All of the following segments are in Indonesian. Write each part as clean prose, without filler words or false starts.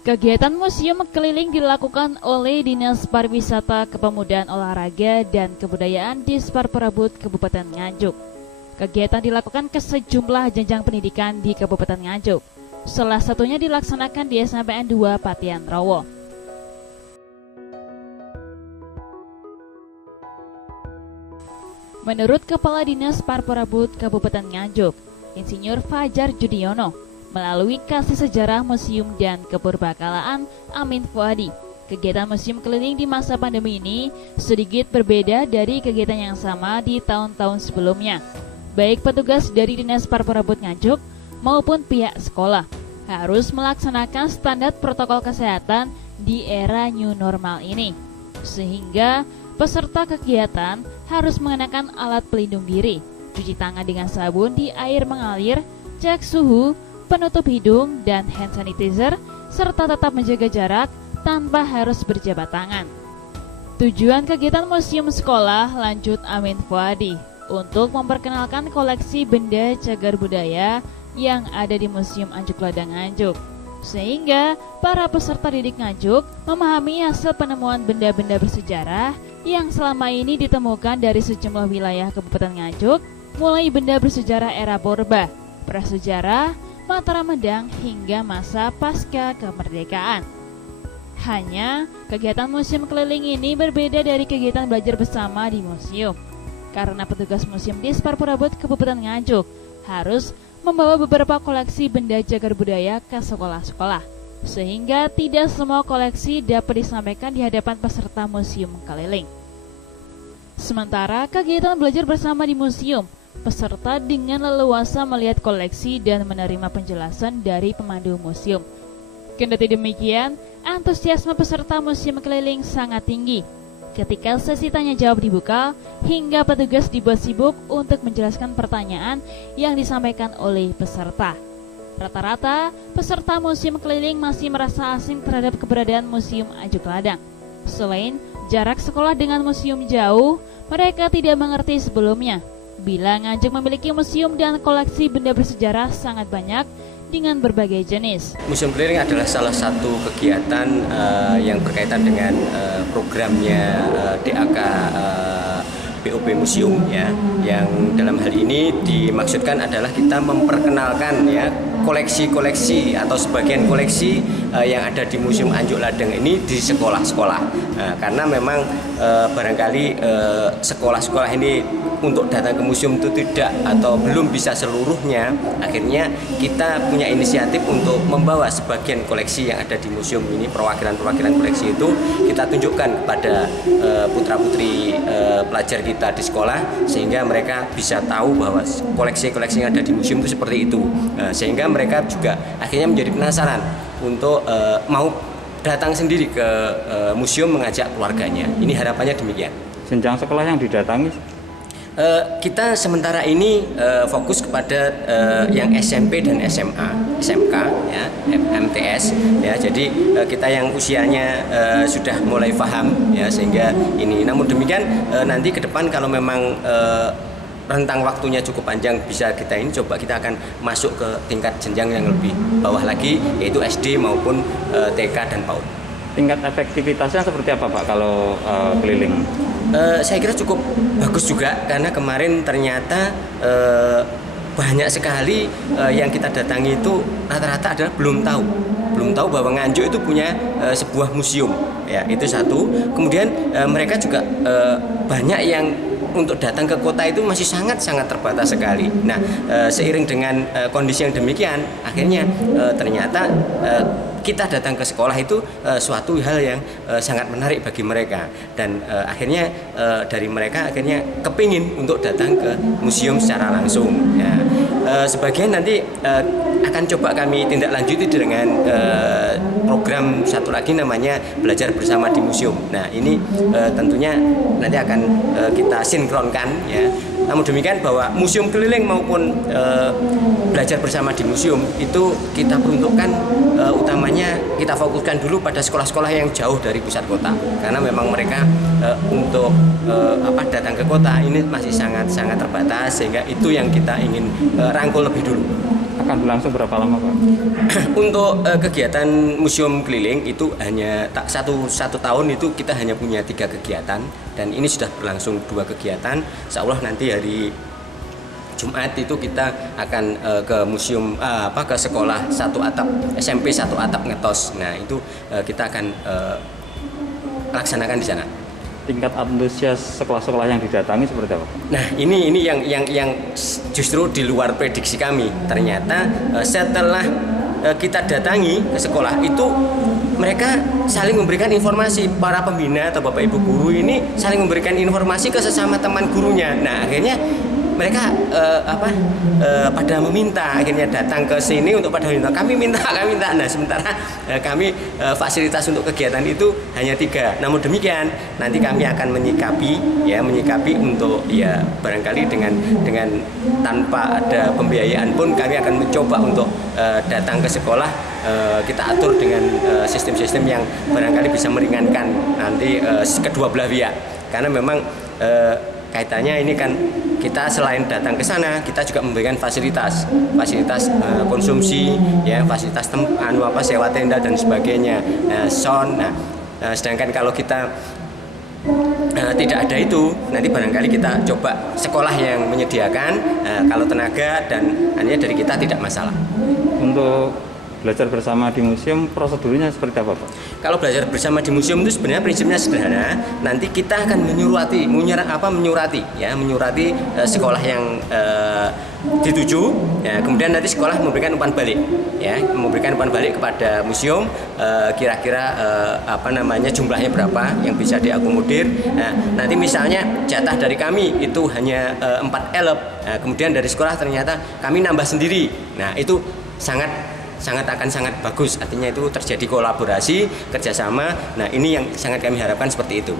Kegiatan museum keliling dilakukan oleh Dinas Pariwisata, Kepemudaan Olahraga dan Kebudayaan Dispar Perabot Kabupaten Nganjuk. Kegiatan dilakukan ke sejumlah jenjang pendidikan di Kabupaten Nganjuk. Salah satunya dilaksanakan di SMPN 2 Patian Rowo. Menurut Kepala Dinas Parperabot Kabupaten Nganjuk, Insinyur Fajar Judiono, melalui kasih sejarah museum dan kepurbakalaan Amin Fuadi, kegiatan museum keliling di masa pandemi ini sedikit berbeda dari kegiatan yang sama di tahun-tahun sebelumnya. Baik petugas dari Dinas Parperabot Nganjuk maupun pihak sekolah harus melaksanakan standar protokol kesehatan di era new normal ini, sehingga peserta kegiatan harus mengenakan alat pelindung diri, cuci tangan dengan sabun di air mengalir, cek suhu, penutup hidung dan hand sanitizer, serta tetap menjaga jarak tanpa harus berjabat tangan. Tujuan kegiatan museum sekolah lanjut Amin Fuadi untuk memperkenalkan koleksi benda cagar budaya yang ada di Museum Anjuk Ladang Nganjuk, sehingga para peserta didik Nganjuk memahami hasil penemuan benda-benda bersejarah yang selama ini ditemukan dari sejumlah wilayah Kabupaten Nganjuk, mulai benda bersejarah era purba, prasejarah, Mataram Medang hingga masa pasca kemerdekaan. Hanya kegiatan museum keliling ini berbeda dari kegiatan belajar bersama di museum, karena petugas museum Dispar Perabot Kabupaten Nganjuk harus membawa beberapa koleksi benda cagar budaya ke sekolah-sekolah, sehingga tidak semua koleksi dapat disampaikan di hadapan peserta museum keliling. Sementara kegiatan belajar bersama di museum, peserta dengan leluasa melihat koleksi dan menerima penjelasan dari pemandu museum. Kendati demikian, antusiasme peserta museum keliling sangat tinggi ketika sesi tanya jawab dibuka hingga petugas dibuat sibuk untuk menjelaskan pertanyaan yang disampaikan oleh peserta. Rata-rata peserta museum keliling masih merasa asing terhadap keberadaan Museum Anjuk Ladang. Selain jarak sekolah dengan museum jauh, mereka tidak mengerti sebelumnya bila Nganjuk memiliki museum dan koleksi benda bersejarah sangat banyak dengan berbagai jenis. Museum keliling adalah salah satu kegiatan yang berkaitan dengan programnya DAK BOP Museum, ya, yang dalam hal ini dimaksudkan adalah kita memperkenalkan, ya, koleksi-koleksi atau sebagian koleksi yang ada di Museum Anjuk Ladang ini di sekolah-sekolah. Karena memang barangkali sekolah-sekolah ini untuk datang ke museum itu tidak atau belum bisa seluruhnya, akhirnya kita punya inisiatif untuk membawa sebagian koleksi yang ada di museum ini, perwakilan-perwakilan koleksi itu kita tunjukkan kepada putra-putri pelajar kita di sekolah, sehingga mereka bisa tahu bahwa koleksi-koleksi yang ada di museum itu seperti itu, sehingga mereka juga akhirnya menjadi penasaran untuk mau datang sendiri ke museum mengajak keluarganya. Ini harapannya demikian. Jenjang sekolah yang didatangi? Kita sementara ini fokus kepada yang SMP dan SMA, SMK, ya, MTS, ya. Jadi kita yang usianya sudah mulai paham, ya, sehingga ini. Namun demikian nanti ke depan kalau memang rentang waktunya cukup panjang, bisa kita akan masuk ke tingkat jenjang yang lebih bawah lagi, yaitu SD maupun TK dan PAUD. Tingkat efektivitasnya seperti apa, Pak, kalau keliling? Saya kira cukup bagus juga, karena kemarin ternyata banyak sekali yang kita datangi itu rata-rata adalah belum tahu bahwa Nganjuk itu punya sebuah museum, ya, itu satu. Kemudian mereka juga banyak yang untuk datang ke kota itu masih sangat terbatas sekali. Nah, seiring dengan kondisi yang demikian, akhirnya ternyata kita datang ke sekolah itu suatu hal yang sangat menarik bagi mereka, dan akhirnya dari mereka akhirnya kepingin untuk datang ke museum secara langsung, ya. Sebagian nanti akan coba kami tindak lanjuti dengan program satu lagi namanya belajar bersama di museum. Nah, ini tentunya nanti akan kita sinkronkan, ya. Namun demikian bahwa museum keliling maupun belajar bersama di museum itu kita peruntukkan utamanya kita fokuskan dulu pada sekolah-sekolah yang jauh dari pusat kota, karena memang mereka untuk datang ke kota ini masih sangat terbatas, sehingga itu yang kita ingin rangkul lebih dulu. akan berlangsung berapa lama Pak? Untuk kegiatan museum keliling itu hanya satu tahun itu kita hanya punya 3 kegiatan, dan ini sudah berlangsung 2 kegiatan. Insya Allah nanti hari Jumat itu kita akan ke museum ke sekolah satu atap SMP satu atap Ngetos. Nah itu kita akan laksanakan di sana. Tingkat antusias sekolah-sekolah yang didatangi seperti apa? Nah ini yang justru di luar prediksi kami. Ternyata setelah kita datangi ke sekolah itu mereka saling memberikan informasi, para pembina atau bapak ibu guru ini saling memberikan informasi ke sesama teman gurunya. Nah akhirnya mereka pada meminta, akhirnya datang ke sini untuk pada minta, kami minta. Nah sementara kami fasilitas untuk kegiatan itu hanya 3. Namun demikian nanti kami akan menyikapi untuk barangkali dengan tanpa ada pembiayaan pun kami akan mencoba untuk datang ke sekolah, kita atur dengan sistem-sistem yang barangkali bisa meringankan nanti kedua belah pihak, karena memang kaitannya ini kan kita selain datang ke sana kita juga memberikan fasilitas konsumsi, fasilitas sewa tenda dan sebagainya, sound. Sedangkan kalau kita tidak ada itu, nanti barangkali kita coba sekolah yang menyediakan, kalau tenaga dan hanya dari kita tidak masalah. Untuk belajar bersama di museum prosedurnya seperti apa Pak? Kalau belajar bersama di museum itu sebenarnya prinsipnya sederhana. Nanti kita akan menyurati sekolah yang dituju. Kemudian nanti sekolah memberikan umpan balik, kepada museum. Kira-kira jumlahnya berapa yang bisa diakomodir. Nanti misalnya jatah dari kami itu hanya 4 elep. Kemudian dari sekolah ternyata kami nambah sendiri. Nah itu akan sangat bagus, artinya itu terjadi kolaborasi, kerjasama. Nah ini yang sangat kami harapkan seperti itu.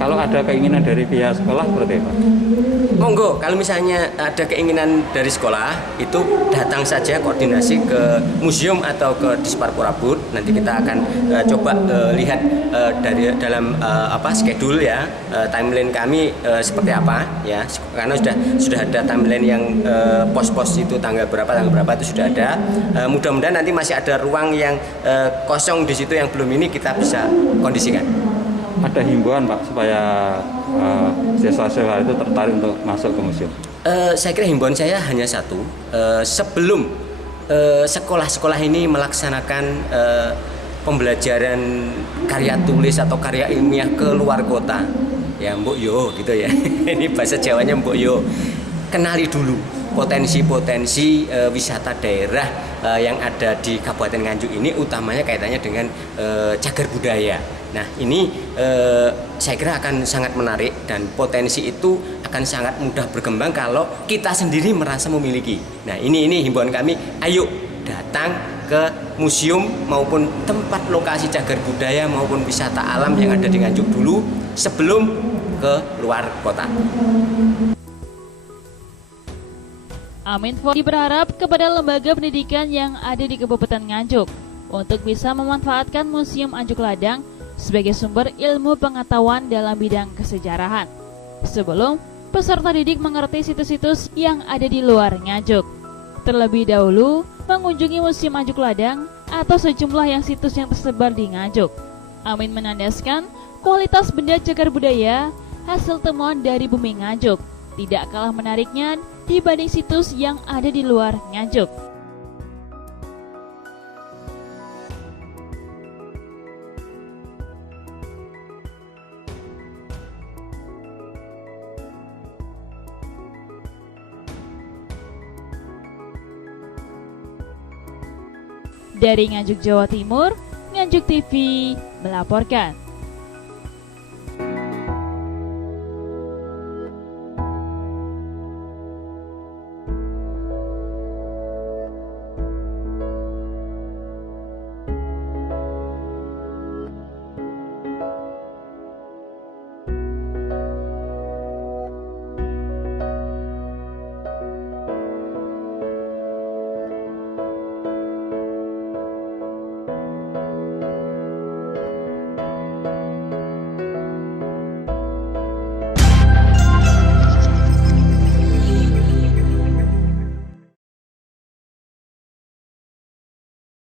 Kalau ada keinginan dari pihak sekolah seperti apa? Monggo, kalau misalnya ada keinginan dari sekolah itu datang saja koordinasi ke museum atau ke Disparporabud. Nanti kita akan coba lihat dari dalam schedule timeline kami seperti apa karena sudah ada timeline yang pos-pos itu tanggal berapa itu sudah ada. Mudah-mudahan nanti masih ada ruang yang kosong di situ yang belum ini kita bisa kondisikan. Ada himbauan Pak supaya siswa-siswa itu tertarik untuk masuk ke museum? Saya kira himbauan saya hanya satu, sebelum sekolah-sekolah ini melaksanakan pembelajaran karya tulis atau karya ilmiah ke luar kota, mbok yo gitu ya. Ini bahasa Jawanya mbok yo. Kenali dulu potensi-potensi wisata daerah yang ada di Kabupaten Nganjuk ini, utamanya kaitannya dengan cagar budaya. Nah ini saya kira akan sangat menarik dan potensi itu akan sangat mudah berkembang kalau kita sendiri merasa memiliki. Nah ini himbauan kami, ayo datang ke museum maupun tempat lokasi cagar budaya maupun wisata alam yang ada di Nganjuk dulu sebelum ke luar kota. Amin Fuadi berharap kepada lembaga pendidikan yang ada di Kabupaten Nganjuk untuk bisa memanfaatkan Museum Anjuk Ladang sebagai sumber ilmu pengetahuan dalam bidang kesejarahan, sebelum peserta didik mengerti situs-situs yang ada di luar Nganjuk. Terlebih dahulu mengunjungi Museum Anjuk Ladang atau sejumlah situs yang tersebar di Nganjuk. Amin menandaskan kualitas benda cagar budaya hasil temuan dari bumi Nganjuk tidak kalah menariknya dibanding situs yang ada di luar Nganjuk. Dari Nganjuk, Jawa Timur, Nganjuk TV melaporkan.